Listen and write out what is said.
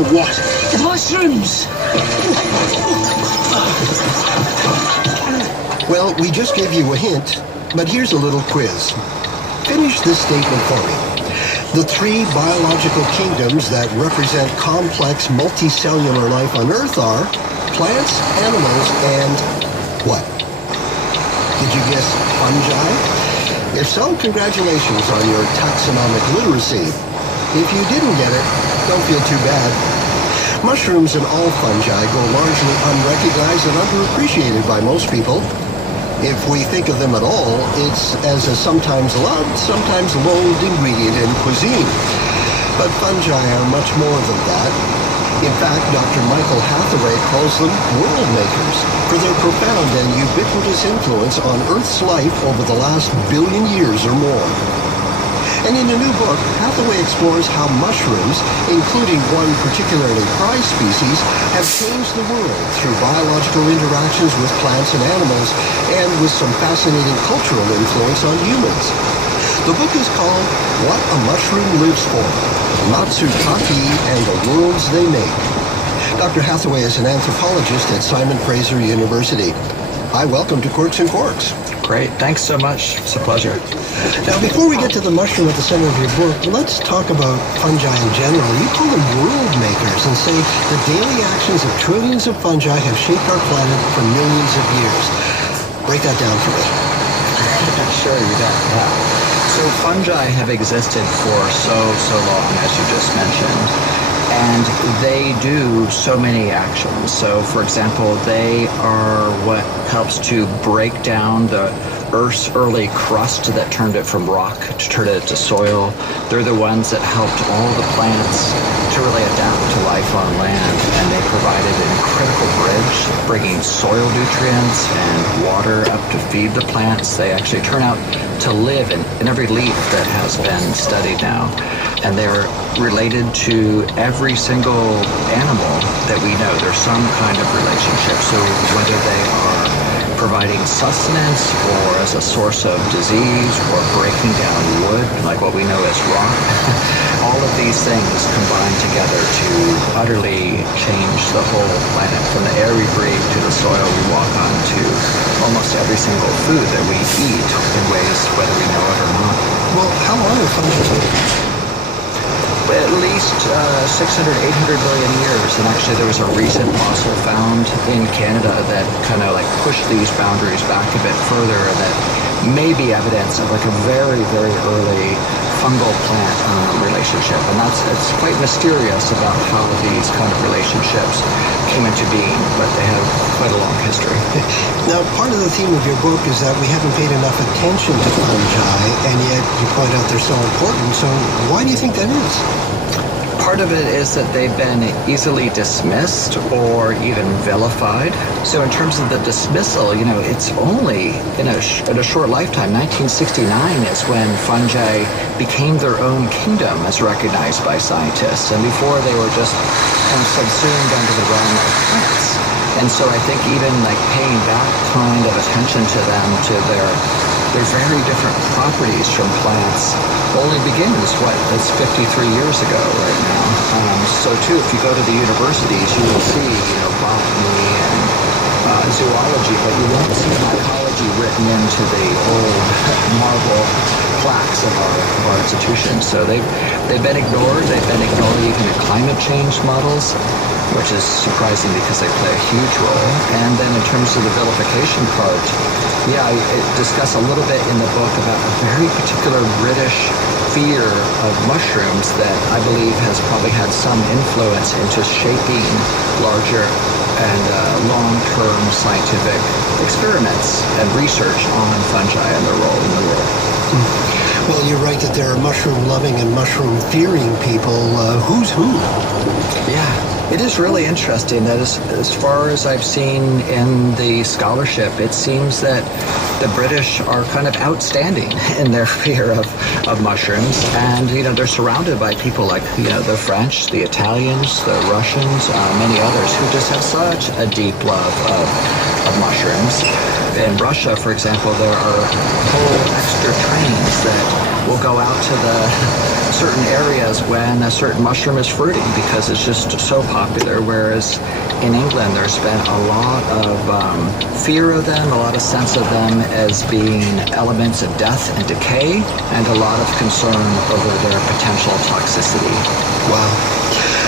To what? The mushrooms! Well, we just gave you a hint, but here's a little quiz. Finish this statement for me. The three biological kingdoms that represent complex multicellular life on Earth are plants, animals, and what? Did you guess fungi? If so, congratulations on your taxonomic literacy. If you didn't get it, don't feel too bad. Mushrooms and all fungi go largely unrecognized and underappreciated by most people. If we think of them at all, it's as a sometimes loved, sometimes loathed ingredient in cuisine. But fungi are much more than that. In fact, Dr. Michael Hathaway calls them world makers for their profound and ubiquitous influence on Earth's life over the last billion years or more. And in a new book, Hathaway explores how mushrooms, including one particularly prized species, have changed the world through biological interactions with plants and animals, and with some fascinating cultural influence on humans. The book is called What a Mushroom Lives For, Matsutake and the Worlds They Make. Dr. Hathaway is an anthropologist at Simon Fraser University. Hi, welcome to Quirks and Quarks. Great, thanks so much. It's a pleasure. Now, before we get to the mushroom at the center of your book, let's talk about fungi in general. You call them world makers and say the daily actions of trillions of fungi have shaped our planet for millions of years. Break that down for me. Sure, you got that. So fungi have existed for so long, as you just mentioned, and they do so many actions. So, for example, they are what helps to break down the Earth's early crust that turned it from rock to turn it into soil. They're the ones that helped all the plants to really adapt to life on land, and they provided a critical bridge, bringing soil nutrients and water up to feed the plants. They actually turn out to live in every leaf that has been studied now, and they're related to every single animal that we know. There's some kind of relationship, so whether they are providing sustenance or as a source of disease or breaking down wood, like what we know as rock, all of these things combine together to utterly change the whole planet, from the air we breathe to the soil we walk on to almost every single food that we eat in ways whether we know it or not. Well, how long have fungi been? At least 600, 800 million years. And actually there was a recent fossil found in Canada that kind of like pushed these boundaries back a bit further, that may be evidence of like a very, very early fungal plant relationship. And it's quite mysterious about how these kind of relationships came into being, but they have quite a long history. Now, part of the theme of your book is that we haven't paid enough attention to fungi, and yet you point out they're so important. So why do you think that is? Part of it is that they've been easily dismissed or even vilified. So in terms of the dismissal, it's only in a short lifetime. 1969 is when fungi became their own kingdom as recognized by scientists. And before they were just kind of subsumed under the realm of plants. And so I think even like paying that kind of attention to them, to their very different properties from plants, only begins, it's 53 years ago right now. So too, if you go to the universities, you will see, botany and zoology, but you won't see mycology written into the old marble plaques of our institutions. So they've been ignored. They've been ignored even in climate change models, which is surprising because they play a huge role. And then in terms of the vilification part, I discuss a little bit in the book about a very particular British fear of mushrooms that I believe has probably had some influence into shaping larger and long-term scientific experiments and research on fungi and their role in the world. Well, you're right that there are mushroom-loving and mushroom-fearing people. Who's who? Yeah. It is really interesting that as far as I've seen in the scholarship, it seems that the British are kind of outstanding in their fear of mushrooms. And, they're surrounded by people like, the French, the Italians, the Russians, many others who just have such a deep love of mushrooms. In Russia, for example, there are whole extra trains that will go out to the certain areas when a certain mushroom is fruiting because it's just so popular, whereas in England there's been a lot of fear of them, a lot of sense of them as being elements of death and decay, and a lot of concern over their potential toxicity. Wow.